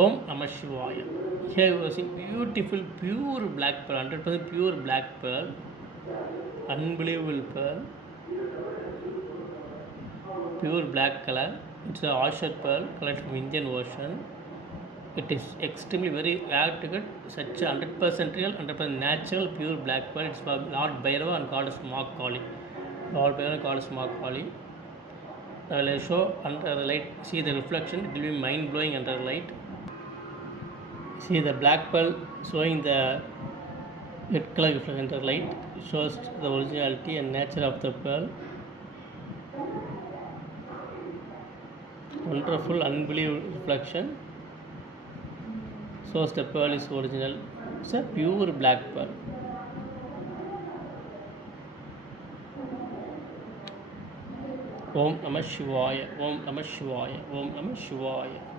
Om Namah Shivaya. Here you see beautiful pure black pearl, 100% pure black pearl, unbelievable pearl, pure black color. It's a oyster pearl collected from Indian Ocean. It is extremely very rare to get such a 100% real, 100% natural pure black pearl. It's from Lord Bhairava and Goddess Mahakali. Lord Bhairava and Goddess Mahakali. I will show under the light. See the reflection. It will be mind blowing under the light. See the black pearl showing the red color reflection under light shows the originality and nature of the pearl. Wonderful, unbelievable reflection shows the pearl is original. It's a pure black pearl. Om Namah Shivaya. Om Namah Shivaya. Om Namah Shivaya.